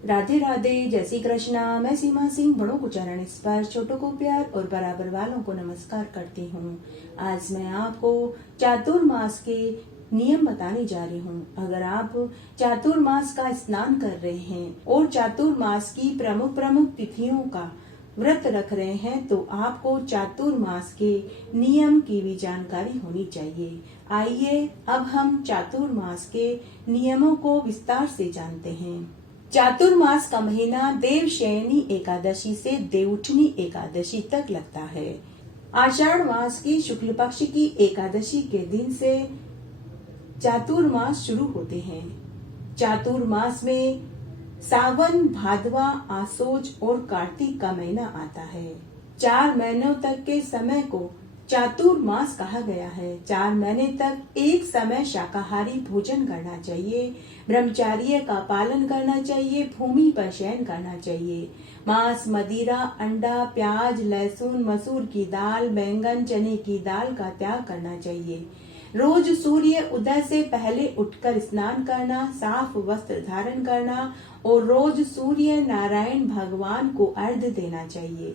राधे राधे, जय श्री कृष्णा। मैं सीमा सिंह बड़ों को चरण स्पर्श, छोटों को प्यार और बराबर वालों को नमस्कार करती हूँ। आज मैं आपको चातुर्मास के नियम बताने जा रही हूँ। अगर आप चातुर्मास का स्नान कर रहे हैं और चातुर्मास की प्रमुख प्रमुख तिथियों का व्रत रख रहे हैं तो आपको चातुर्मास के नियम की भी जानकारी होनी चाहिए। आइए अब हम चातुर्मास के नियमों को विस्तार से जानते हैं। चातुर्मास का महीना देवशयनी एकादशी से देवउठनी एकादशी तक लगता है। आषाढ़ मास की शुक्ल पक्ष की एकादशी के दिन से चातुर्मास शुरू होते हैं। चातुर्मास में सावन, भादवा, आसोज और कार्तिक का महीना आता है। 4 महीनों तक के समय को चातुर्मास कहा गया है। 4 महीने तक एक समय शाकाहारी भोजन करना चाहिए, ब्रह्मचर्य का पालन करना चाहिए, भूमि पर शयन करना चाहिए। मांस, मदिरा, अंडा, प्याज, लहसुन, मसूर की दाल, बैंगन, चने की दाल का त्याग करना चाहिए। रोज सूर्य उदय से पहले उठकर स्नान करना, साफ वस्त्र धारण करना और रोज सूर्य नारायण भगवान को अर्घ्य देना चाहिए।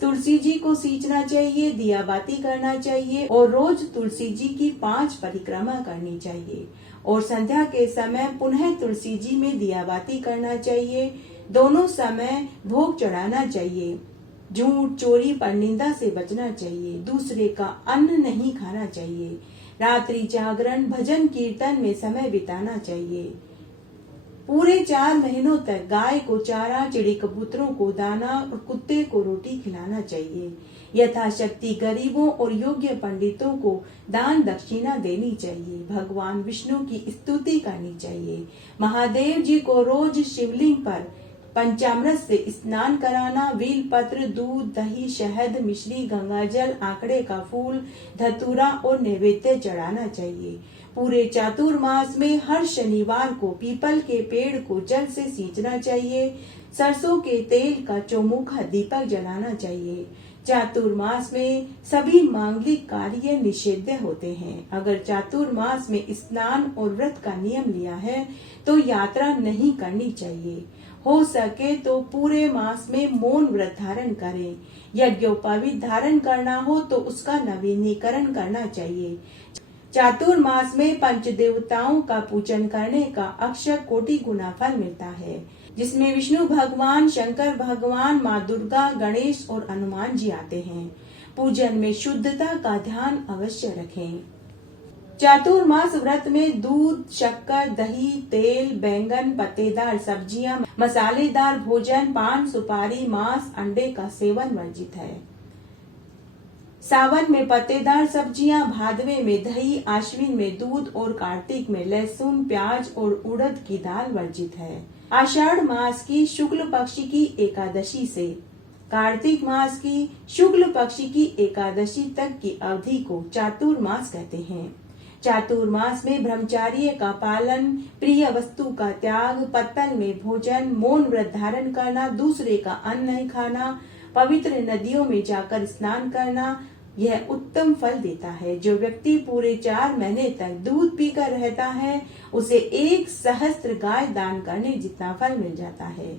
तुलसी जी को सींचना चाहिए, दिया बाती करना चाहिए और रोज तुलसी जी की 5 परिक्रमा करनी चाहिए और संध्या के समय पुनः तुलसी जी में दिया बाती करना चाहिए। दोनों समय भोग चढ़ाना चाहिए। झूठ, चोरी, परनिंदा से बचना चाहिए। दूसरे का अन्न नहीं खाना चाहिए। रात्रि जागरण, भजन कीर्तन में समय बिताना चाहिए। पूरे 4 महीनों तक गाय को चारा, चिड़ी कबूतरों को दाना और कुत्ते को रोटी खिलाना चाहिए। यथाशक्ति गरीबों और योग्य पंडितों को दान दक्षिणा देनी चाहिए। भगवान विष्णु की स्तुति करनी चाहिए। महादेव जी को रोज शिवलिंग पर पंचामृत से स्नान कराना, बेल पत्र, दूध, दही, शहद, मिश्री, गंगाजल, आंकड़े का फूल, धतूरा और नैवेद्य चढ़ाना चाहिए। पूरे चातुर्मास में हर शनिवार को पीपल के पेड़ को जल से सींचना चाहिए। सरसों के तेल का चौमुखा दीपक जलाना चाहिए। चातुर्मास में सभी मांगलिक कार्य निषिद्ध होते हैं। अगर चातुर्मास में स्नान और व्रत का नियम लिया है तो यात्रा नहीं करनी चाहिए। हो सके तो पूरे मास में मौन व्रत धारण करें। यज्ञोपवीत धारण करना हो तो उसका नवीनीकरण करना चाहिए। चातुर्मास में पंच देवताओं का पूजन करने का अक्षय कोटि गुना फल मिलता है, जिसमें विष्णु भगवान, शंकर भगवान, माँ दुर्गा, गणेश और हनुमान जी आते हैं। पूजन में शुद्धता का ध्यान अवश्य रखें। चातुर्मास व्रत में दूध, शक्कर, दही, तेल, बैंगन, पत्तेदार सब्जियां, मसालेदार भोजन, पान, सुपारी, मांस, अंडे का सेवन वर्जित है। सावन में पत्तेदार सब्जियां, भादवे में दही, आश्विन में दूध और कार्तिक में लहसुन, प्याज और उड़द की दाल वर्जित है। आषाढ़ मास की शुक्ल पक्ष की एकादशी से कार्तिक मास की शुक्ल पक्ष की एकादशी तक की अवधि को चातुर्मास कहते हैं। चातुर्मास में ब्रह्मचर्य का पालन, प्रिय वस्तु का त्याग, पत्तल में भोजन, मौन व्रत धारण करना, दूसरे का अन्न नहीं खाना, पवित्र नदियों में जाकर स्नान करना, यह उत्तम फल देता है। जो व्यक्ति पूरे 4 महीने तक दूध पीकर रहता है उसे 1 सहस्त्र गाय दान करने जितना फल मिल जाता है।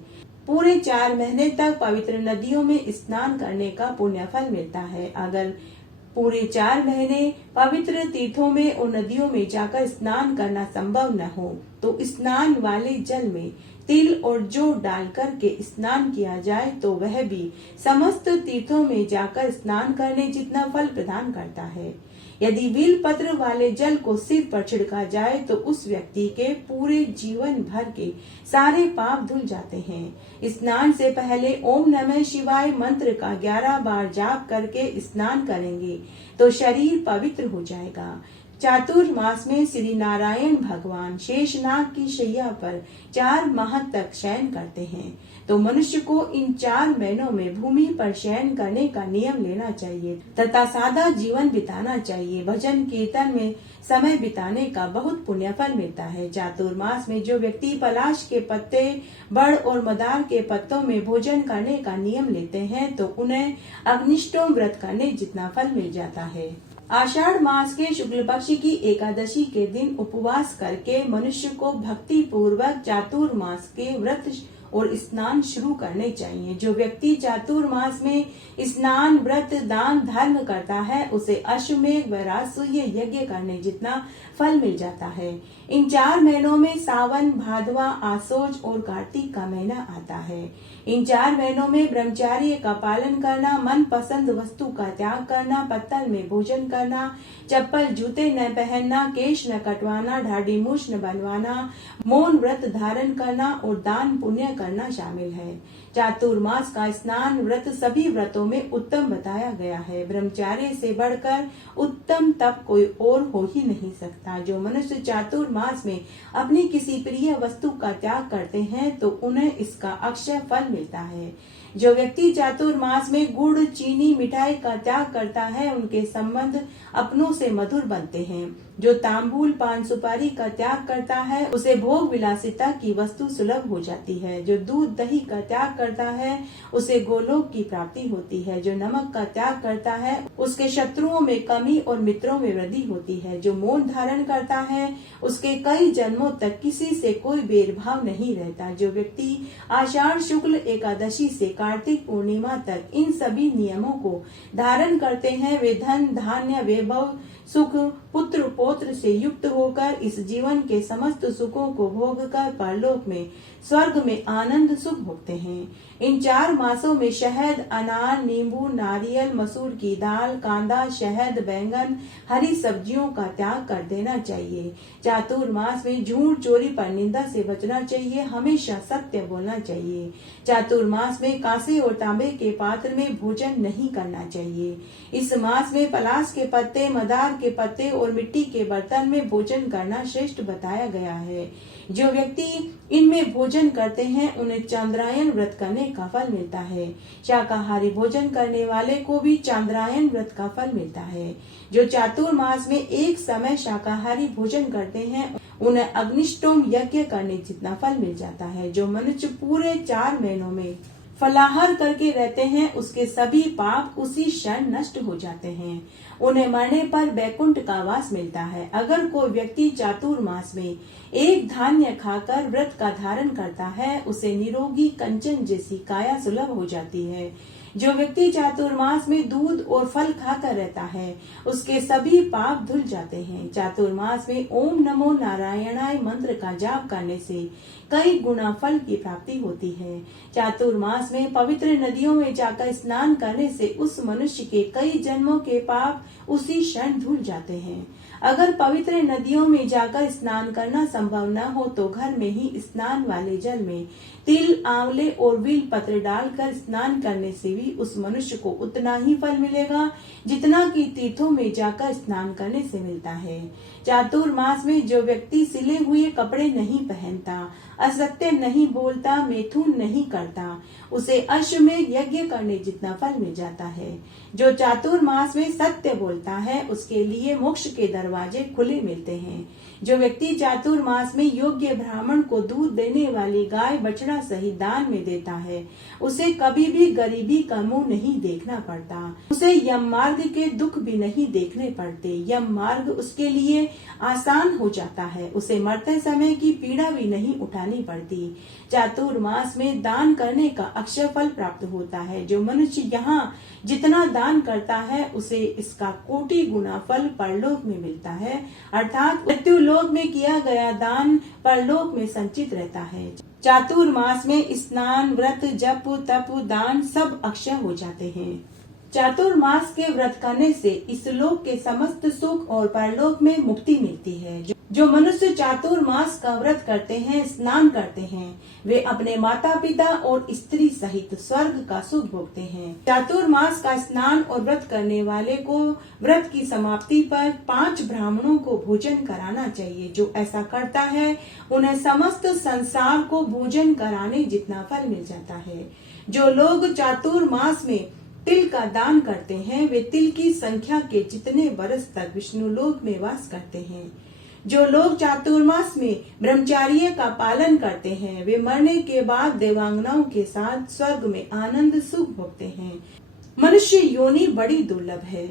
पूरे 4 महीने तक पवित्र नदियों में स्नान करने का पुण्य फल मिलता है। अगर पूरे 4 महीने पवित्र तीर्थों में और नदियों में जाकर स्नान करना संभव न हो तो स्नान वाले जल में तिल और जौ डालकर के स्नान किया जाए तो वह भी समस्त तीर्थों में जाकर स्नान करने जितना फल प्रदान करता है। यदि बेल पत्र वाले जल को सिर पर छिड़का जाए तो उस व्यक्ति के पूरे जीवन भर के सारे पाप धुल जाते हैं। स्नान से पहले ओम नमः शिवाय मंत्र का 11 बार जाप करके स्नान करेंगे तो शरीर पवित्र हो जाएगा। चातुर्मास में श्री नारायण भगवान शेषनाग की शैया पर 4 माह तक शयन करते हैं, तो मनुष्य को इन 4 महीनों में भूमि पर शयन करने का नियम लेना चाहिए तथा सादा जीवन बिताना चाहिए। भजन कीर्तन में समय बिताने का बहुत पुण्य फल मिलता है। चातुर्मास में जो व्यक्ति पलाश के पत्ते, बड़ और मदार के पत्तों में भोजन करने का नियम लेते हैं तो उन्हें अग्निष्टोम व्रत करने जितना फल मिल जाता है। आषाढ़ मास के शुक्ल पक्ष की एकादशी के दिन उपवास करके मनुष्य को भक्ति पूर्वक चातुर्मास के व्रत और स्नान शुरू करने चाहिए। जो व्यक्ति चातुर्मास में स्नान, व्रत, दान, धर्म करता है उसे अश्वमेध व राजसूय यज्ञ करने जितना फल मिल जाता है। इन 4 महीनों में सावन, भादवा, आसोज और कार्तिक का महीना आता है। इन 4 महीनों में ब्रह्मचर्य का पालन करना, मन पसंद वस्तु का त्याग करना, पत्तल में भोजन करना, चप्पल जूते न पहनना, केश न कटवाना, ढाडी मूछ न बनवाना, मौन व्रत धारण करना और दान पुण्य करना शामिल है। चातुर्मास का स्नान व्रत सभी व्रतों में उत्तम बताया गया है। ब्रह्मचर्य से बढ़कर उत्तम तप कोई और हो ही नहीं सकता। जो मनुष्य चातुर्मास में अपनी किसी प्रिय वस्तु का त्याग करते हैं तो उन्हें इसका अक्षय फल मिलता है। जो व्यक्ति चातुर्मास में गुड़, चीनी, मिठाई का त्याग करता है उनके संबंध अपनों से मधुर बनते हैं। जो तांबूल, पान, सुपारी का त्याग करता है उसे भोग विलासिता की वस्तु सुलभ हो जाती है। जो दूध, दही का त्याग करता है उसे गोलोक की प्राप्ति होती है। जो नमक का त्याग करता है उसके शत्रुओं में कमी और मित्रों में वृद्धि होती है। जो मौन धारण करता है उसके कई जन्मों तक किसी से कोई भेदभाव नहीं रहता। जो व्यक्ति आषाढ़ शुक्ल एकादशी से कार्तिक पूर्णिमा तक इन सभी नियमों को धारण करते हैं वे धन, धान्य, वैभव, सुख, पुत्र, पौत्र से युक्त होकर इस जीवन के समस्त सुखों को भोग कर परलोक में स्वर्ग में आनंद सुख भोगते हैं। इन 4 मासों में शहद, अनार, नींबू, नारियल, मसूर की दाल, कांदा, शहद, बैंगन, हरी सब्जियों का त्याग कर देना चाहिए। चातुर्मास में झूठ, चोरी पर निंदा से बचना चाहिए। हमेशा सत्य बोलना चाहिए। चातुर्मास में कांसे और तांबे के पात्र में भोजन नहीं करना चाहिए। इस मास में पलाश के पत्ते, मदार के पत्ते और मिट्टी के बर्तन में भोजन करना श्रेष्ठ बताया गया है। जो व्यक्ति इनमें भोजन करते हैं उन्हें चांद्रायन व्रत करने का फल मिलता है। शाकाहारी भोजन करने वाले को भी चांद्रायन व्रत का फल मिलता है। जो चातुर्मास में एक समय शाकाहारी भोजन करते हैं उन्हें अग्निष्टोम यज्ञ करने जितना फल मिल जाता है। जो मनुष्य पूरे 4 महीनों में फलाहार करके रहते हैं उसके सभी पाप उसी क्षण नष्ट हो जाते हैं। उन्हें मरने पर बैकुंठ का वास मिलता है। अगर कोई व्यक्ति चातुर्मास में एक धान्य खाकर व्रत का धारण करता है उसे निरोगी कंचन जैसी काया सुलभ हो जाती है। जो व्यक्ति चातुर्मास में दूध और फल खाकर रहता है उसके सभी पाप धुल जाते हैं। चातुर्मास में ओम नमो नारायणाय मंत्र का जाप करने से कई गुना फल की प्राप्ति होती है। चातुर्मास में पवित्र नदियों में जाकर स्नान करने से उस मनुष्य के कई जन्मों के पाप उसी क्षण धुल जाते हैं। अगर पवित्र नदियों में जाकर स्नान करना संभव न हो तो घर में ही स्नान वाले जल में तिल, आंवले और बेल पत्र डालकर स्नान करने से भी उस मनुष्य को उतना ही फल मिलेगा जितना कि तीर्थों में जाकर स्नान करने से मिलता है। चातुर्मास में जो व्यक्ति सिले हुए कपड़े नहीं पहनता, असत्य नहीं बोलता, मैथुन नहीं करता उसे अश्वमेध यज्ञ करने जितना फल मिल जाता है। जो चातुर्मास में सत्य बोलता है उसके लिए मोक्ष के दरवाजे खुले मिलते हैं। जो व्यक्ति चातुर्मास में योग्य ब्राह्मण को दूध देने वाली गाय, बछड़ा सहित दान में देता है उसे कभी भी गरीबी का मुंह नहीं देखना पड़ता। उसे यम मार्ग के दुख भी नहीं देखने पड़ते। यम मार्ग उसके लिए आसान हो जाता है। उसे मरते समय की पीड़ा भी नहीं उठानी पड़ती। चातुर्मास में दान करने का अक्षय फल प्राप्त होता है। जो मनुष्य यहाँ जितना दान करता है उसे इसका कोटि गुना फल परलोक में मिलता है। अर्थात मृत्युलोक में किया गया दान परलोक में संचित रहता है। चातुर्मास में स्नान, व्रत, जप, तप, दान सब अक्षय हो जाते हैं। चातुर्मास के व्रत करने से इस लोक के समस्त सुख और परलोक में मुक्ति मिलती है। जो मनुष्य चातुर्मास का व्रत करते हैं, स्नान करते हैं, वे अपने माता पिता और स्त्री सहित स्वर्ग का सुख भोगते हैं। चातुर्मास का स्नान और व्रत करने वाले को व्रत की समाप्ति पर 5 ब्राह्मणों को भोजन कराना चाहिए। जो ऐसा करता है उन्हें समस्त संसार को भोजन कराने जितना फल मिल जाता है। जो लोग चातुर्मास में तिल का दान करते हैं वे तिल की संख्या के जितने वर्ष तक विष्णु लोक में वास करते हैं। जो लोग चातुर्मास में ब्रह्मचर्य का पालन करते हैं वे मरने के बाद देवांगनाओं के साथ स्वर्ग में आनंद सुख भोगते हैं। मनुष्य योनि बड़ी दुर्लभ है।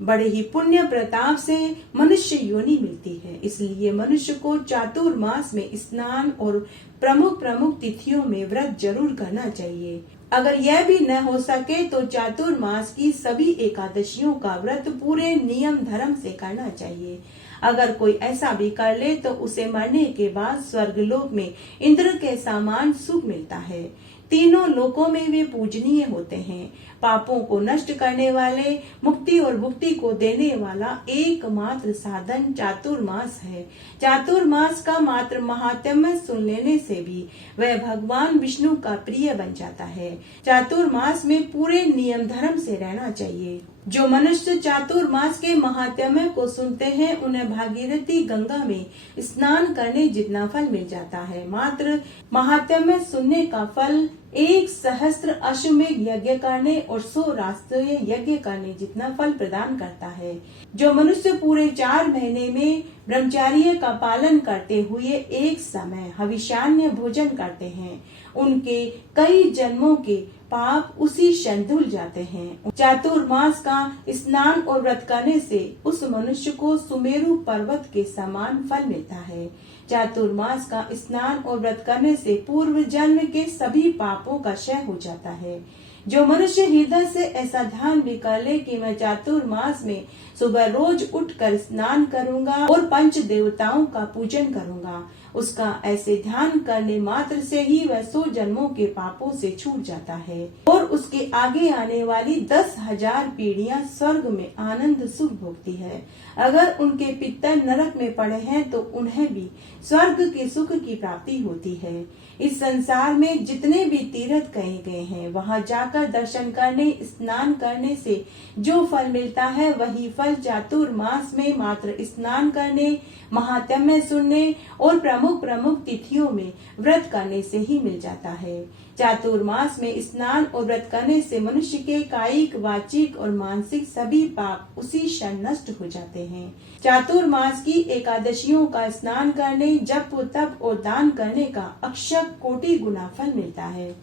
बड़े ही पुण्य प्रताप से मनुष्य योनि मिलती है। इसलिए मनुष्य को चातुर्मास में स्नान और प्रमुख प्रमुख तिथियों में व्रत जरूर करना चाहिए। अगर यह भी न हो सके तो चातुर्मास की सभी एकादशियों का व्रत पूरे नियम धर्म से करना चाहिए। अगर कोई ऐसा भी कर ले तो उसे मरने के बाद स्वर्गलोक में इंद्र के समान सुख मिलता है। तीनों लोकों में वे पूजनीय होते हैं। पापों को नष्ट करने वाले, मुक्ति और भुक्ति को देने वाला एकमात्र साधन चातुर्मास है। चातुर्मास का मात्र महात्म्य सुन लेने से भी वह भगवान विष्णु का प्रिय बन जाता है। चातुर्मास में पूरे नियम धर्म से रहना चाहिए। जो मनुष्य चातुर्मास के महात्म्य को सुनते हैं उन्हें भागीरथी गंगा में स्नान करने जितना फल मिल जाता है। मात्र महात्म्य सुनने का फल 1,000 अश्वमेध यज्ञ करने और 100 राष्ट्रीय यज्ञ करने जितना फल प्रदान करता है। जो मनुष्य पूरे 4 महीने में ब्रह्मचर्य का पालन करते हुए एक समय हविष्यान्य भोजन करते हैं, उनके कई जन्मों के पाप उसी क्षण धुल जाते हैं। चातुर्मास का स्नान और व्रत करने से उस मनुष्य को सुमेरु पर्वत के समान फल मिलता है। चातुर्मास का स्नान और व्रत करने से पूर्व जन्म के सभी पापों का क्षय हो जाता है। जो मनुष्य हृदय से ऐसा ध्यान भी कर ले कि मैं चातुर्मास में सुबह रोज उठकर स्नान करूंगा और पंच देवताओं का पूजन करूंगा, उसका ऐसे ध्यान करने मात्र से ही वह 100 जन्मों के पापों से छूट जाता है और उसके आगे आने वाली 10,000 पीढ़ियां स्वर्ग में आनंद सुख भोगती है। अगर उनके पितर नरक में पड़े हैं तो उन्हें भी स्वर्ग के सुख की प्राप्ति होती है। इस संसार में जितने भी तीर्थ कहे गए हैं, वहां जाकर दर्शन करने, स्नान करने से जो फल मिलता है वही फल चातुर्मास में मात्र स्नान करने, महात्म्य सुनने और प्रमुख प्रमुख तिथियों में व्रत करने से ही मिल जाता है। चातुर्मास में स्नान और व्रत करने से मनुष्य के कायिक, वाचिक और मानसिक सभी पाप उसी क्षण नष्ट हो जाते हैं। चातुर्मास की एकादशियों का स्नान करने, जप, तप और दान करने का अक्षय कोटि गुना फल मिलता है।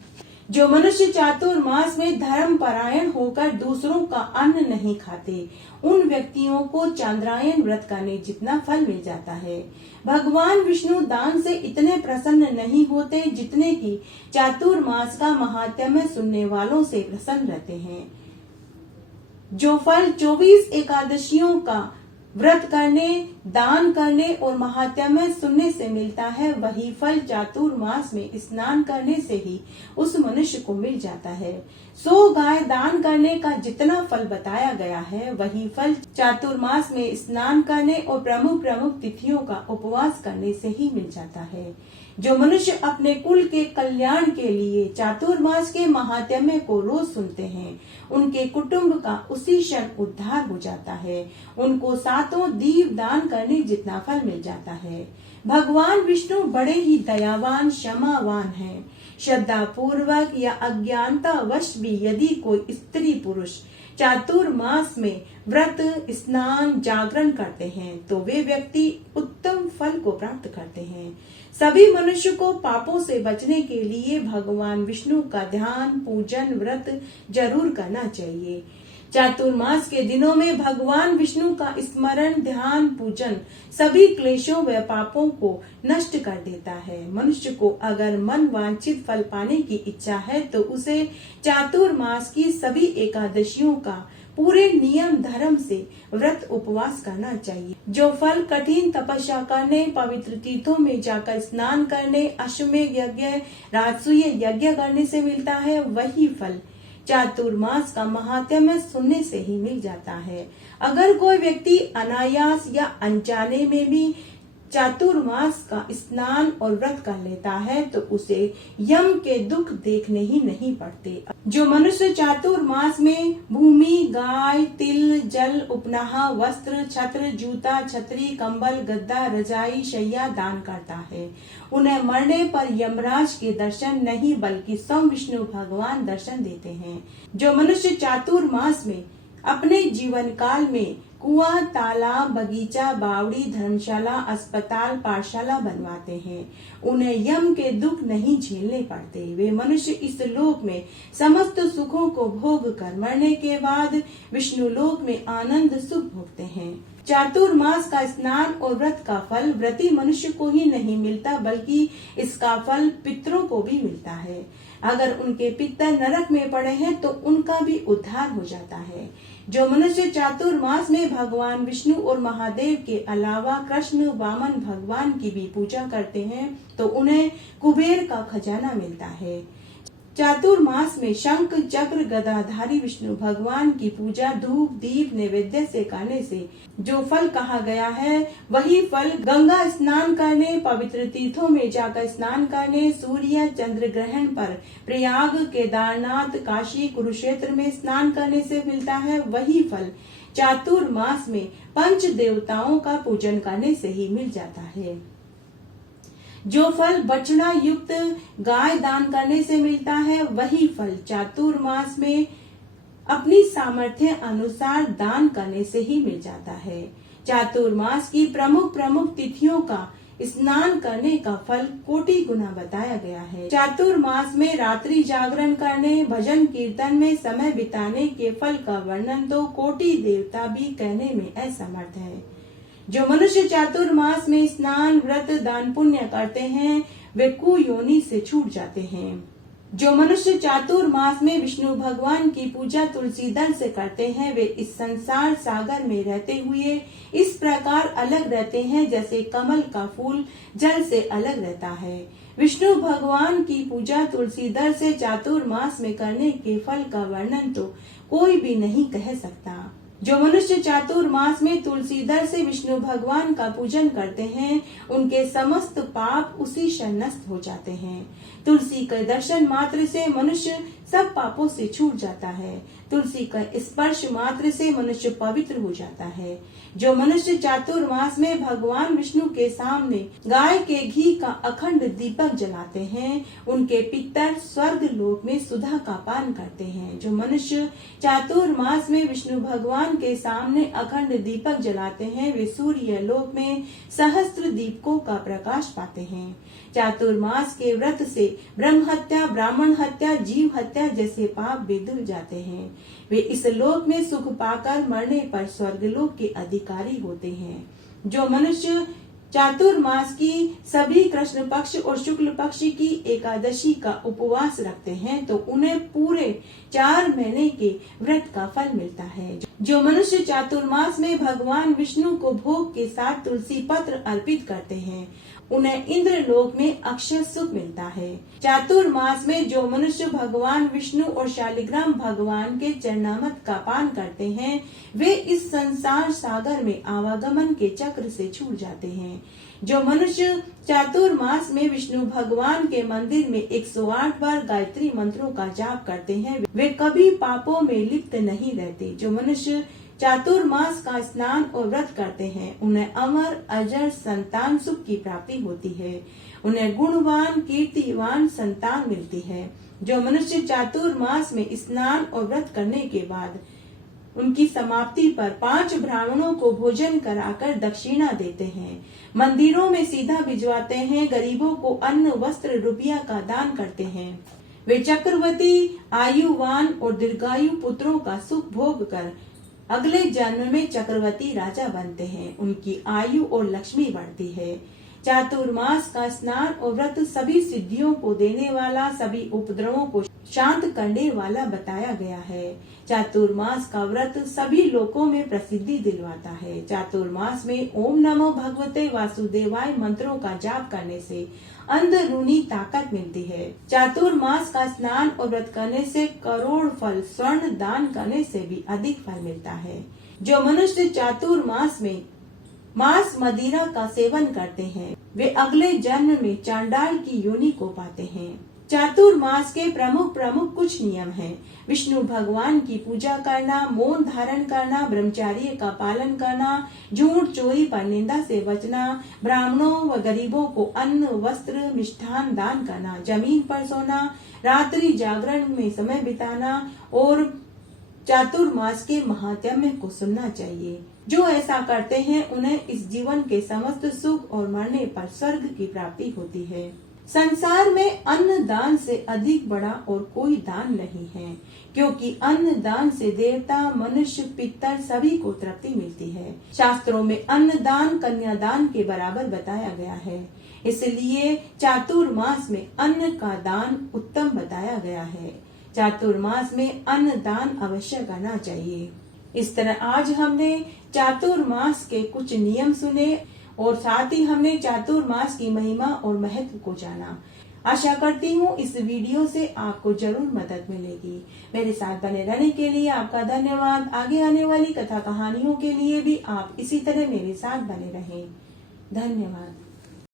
जो मनुष्य चातुर्मास में धर्म परायण होकर दूसरों का अन्न नहीं खाते, उन व्यक्तियों को चांद्रायन व्रत करने जितना फल मिल जाता है। भगवान विष्णु दान से इतने प्रसन्न नहीं होते जितने कि चातुर्मास का महात्म्य सुनने वालों से प्रसन्न रहते हैं। जो फल 24 एकादशियों का व्रत करने, दान करने और महात्म्य सुनने से मिलता है, वही फल चातुर्मास में स्नान करने से ही उस मनुष्य को मिल जाता है। 100 गाय दान करने का जितना फल बताया गया है, वही फल चातुर्मास में स्नान करने और प्रमुख प्रमुख तिथियों का उपवास करने से ही मिल जाता है। जो मनुष्य अपने कुल के कल्याण के लिए चातुर्मास के महात्म्य को रोज सुनते हैं, उनके कुटुंब का उसी क्षण उद्धार हो जाता है। उनको 7 दीप दान करने जितना फल मिल जाता है। भगवान विष्णु बड़े ही दयावान, क्षमावान हैं। श्रद्धा पूर्वक या अज्ञानता वश भी यदि कोई स्त्री पुरुष चातुर्मास में व्रत, स्नान, जागरण करते हैं तो वे व्यक्ति उत्तम फल को प्राप्त करते हैं। सभी मनुष्य को पापों से बचने के लिए भगवान विष्णु का ध्यान, पूजन, व्रत जरूर करना चाहिए। चातुर्मास के दिनों में भगवान विष्णु का स्मरण, ध्यान, पूजन सभी क्लेशों व पापों को नष्ट कर देता है। मनुष्य को अगर मन वांछित फल पाने की इच्छा है तो उसे चातुर्मास की सभी एकादशियों का पूरे नियम धर्म से व्रत उपवास करना चाहिए। जो फल कठिन तपस्या करने, पवित्र तीर्थों में जाकर स्नान करने, अश्वमेध यज्ञ, राजसूय यज्ञ करने से मिलता है, वही फल चातुर्मास का महात्म्य सुनने से ही मिल जाता है। अगर कोई व्यक्ति अनायास या अनजाने में भी चातुर्मास का स्नान और व्रत कर लेता है तो उसे यम के दुख देखने ही नहीं पड़ते। जो मनुष्य चातुर्मास में भूमि, गाय, तिल, जल, उपनाह, वस्त्र, छत्र, जूता, छतरी, कंबल, गद्दा, रजाई, शैया दान करता है, उन्हें मरने पर यमराज के दर्शन नहीं बल्कि स्वयं विष्णु भगवान दर्शन देते हैं। जो मनुष्य चातुर्मास में अपने जीवन काल में कुआं, तालाब, बगीचा, बावड़ी, धर्मशाला, अस्पताल, पाठशाला बनवाते हैं। उन्हें यम के दुख नहीं झेलने पड़ते। वे मनुष्य इस लोक में समस्त सुखों को भोग कर मरने के बाद विष्णु लोक में आनंद सुख भोगते हैं। चातुर्मास का स्नान और व्रत का फल व्रती मनुष्य को ही नहीं मिलता, बल्कि इसका फल पितरों को भी मिलता है। अगर उनके पितर नरक में पड़े हैं तो उनका भी उद्धार हो जाता है। जो मनुष्य चातुर्मास में भगवान विष्णु और महादेव के अलावा कृष्ण, वामन भगवान की भी पूजा करते हैं तो उन्हें कुबेर का खजाना मिलता है। चातुर्मास में शंख, चक्र, गदाधारी विष्णु भगवान की पूजा धूप, दीप, नैवेद्य से करने से जो फल कहा गया है वही फल गंगा स्नान करने, पवित्र तीर्थों में जाकर स्नान करने, सूर्य चंद्र ग्रहण पर प्रयाग, केदारनाथ, काशी, कुरुक्षेत्र में स्नान करने से मिलता है। वही फल चातुर्मास में पंच देवताओं का पूजन करने से ही मिल जाता है। जो फल बछड़ा युक्त गाय दान करने से मिलता है वही फल चातुर्मास में अपनी सामर्थ्य अनुसार दान करने से ही मिल जाता है। चातुर्मास की प्रमुख प्रमुख तिथियों का स्नान करने का फल कोटि गुना बताया गया है। चातुर्मास में रात्रि जागरण करने, भजन कीर्तन में समय बिताने के फल का वर्णन तो कोटि देवता भी कहने में असमर्थ है। जो मनुष्य चातुर्मास में स्नान, व्रत, दान पुण्य करते हैं वे कुयोनि से छूट जाते हैं। जो मनुष्य चातुर्मास में विष्णु भगवान की पूजा तुलसी दल से करते हैं वे इस संसार सागर में रहते हुए इस प्रकार अलग रहते हैं जैसे कमल का फूल जल से अलग रहता है। विष्णु भगवान की पूजा तुलसी दल से चातुर्मास में करने के फल का वर्णन तो कोई भी नहीं कह सकता। जो मनुष्य चातुर्मास में तुलसी दल से विष्णु भगवान का पूजन करते हैं उनके समस्त पाप उसी क्षण नष्ट हो जाते हैं। तुलसी के दर्शन मात्र से मनुष्य सब पापों से छूट जाता है। तुलसी का स्पर्श मात्र से मनुष्य पवित्र हो जाता है। जो मनुष्य चातुर्मास में भगवान विष्णु के सामने गाय के घी का अखंड दीपक जलाते हैं उनके पितर स्वर्ग लोक में सुधा का पान करते हैं। जो मनुष्य चातुर्मास में विष्णु भगवान के सामने अखंड दीपक जलाते हैं वे सूर्य लोक में सहस्त्र दीपकों का प्रकाश पाते हैं। चातुर्मास के व्रत से ब्रह्म हत्या, ब्राह्मण हत्या, जीव हत्या जैसे पाप भी धुल जाते हैं। वे इस लोक में सुख पाकर मरने पर स्वर्गलोक के अधिकारी होते हैं। जो मनुष्य चातुर्मास की सभी कृष्ण पक्ष और शुक्ल पक्ष की एकादशी का उपवास रखते हैं तो उन्हें पूरे 4 महीने के व्रत का फल मिलता है। जो मनुष्य चातुर्मास में भगवान विष्णु को भोग के साथ तुलसी पत्र अर्पित करते हैं उन्हें इंद्र लोक में अक्षय सुख मिलता है। चातुर्मास में जो मनुष्य भगवान विष्णु और शालिग्राम भगवान के चरणामृत का पान करते हैं वे इस संसार सागर में आवागमन के चक्र से छूट जाते हैं। जो मनुष्य चातुर्मास में विष्णु भगवान के मंदिर में 108 बार गायत्री मंत्रों का जाप करते हैं वे कभी पापों में लिप्त नहीं रहते। जो मनुष्य चातुर्मास का स्नान और व्रत करते हैं उन्हें अमर अजर संतान सुख की प्राप्ति होती है। उन्हें गुणवान कीर्तिवान संतान मिलती है। जो मनुष्य चातुर्मास में स्नान और व्रत करने के बाद उनकी समाप्ति पर 5 ब्राह्मणों को भोजन कराकर दक्षिणा देते हैं, मंदिरों में सीधा भिजवाते हैं, गरीबों को अन्न, वस्त्र, रुपया का दान करते हैं, वे चक्रवर्ती, आयुवान और दीर्घायु पुत्रों का सुख भोग कर अगले जन्म में चक्रवर्ती राजा बनते हैं। उनकी आयु और लक्ष्मी बढ़ती है। चातुर्मास का स्नान और व्रत सभी सिद्धियों को देने वाला, सभी उपद्रवों को शांत करने वाला बताया गया है। चातुर्मास का व्रत सभी लोकों में प्रसिद्धि दिलवाता है। चातुर्मास में ओम नमो भगवते वासुदेवाय मंत्रों का जाप करने से अंदरूनी ताकत मिलती है। चातुर्मास का स्नान और व्रत करने से करोड़ फल, स्वर्ण दान करने से भी अधिक फल मिलता है। जो मनुष्य चातुर्मास में मांस मदिरा का सेवन करते हैं वे अगले जन्म में चांडाल की योनि को पाते हैं। चातुर्मास के प्रमुख कुछ नियम हैं। विष्णु भगवान की पूजा करना, मौन धारण करना, ब्रह्मचर्य का पालन करना, झूठ चोरी पर निंदा से बचना, ब्राह्मणों व गरीबों को अन्न, वस्त्र, मिष्ठान दान करना, जमीन पर सोना, रात्रि जागरण में समय बिताना और चातुर्मास के महात्म्य को सुनना चाहिए। जो ऐसा करते हैं उन्हें इस जीवन के समस्त सुख और मरने पर स्वर्ग की प्राप्ति होती है। संसार में अन्न दान से अधिक बड़ा और कोई दान नहीं है, क्योंकि अन्न दान से देवता, मनुष्य, पितर सभी को तृप्ति मिलती है। शास्त्रों में अन्न दान कन्यादान के बराबर बताया गया है, इसलिए चातुर्मास में अन्न का दान उत्तम बताया गया है। चातुर्मास में अन्न दान अवश्य करना चाहिए। इस तरह आज हमने चातुर्मास के कुछ नियम सुने और साथ ही हमने चातुर्मास की महिमा और महत्व को जाना। आशा करती हूँ इस वीडियो से आपको जरूर मदद मिलेगी। मेरे साथ बने रहने के लिए आपका धन्यवाद। आगे आने वाली कथा कहानियों के लिए भी आप इसी तरह मेरे साथ बने रहें। धन्यवाद।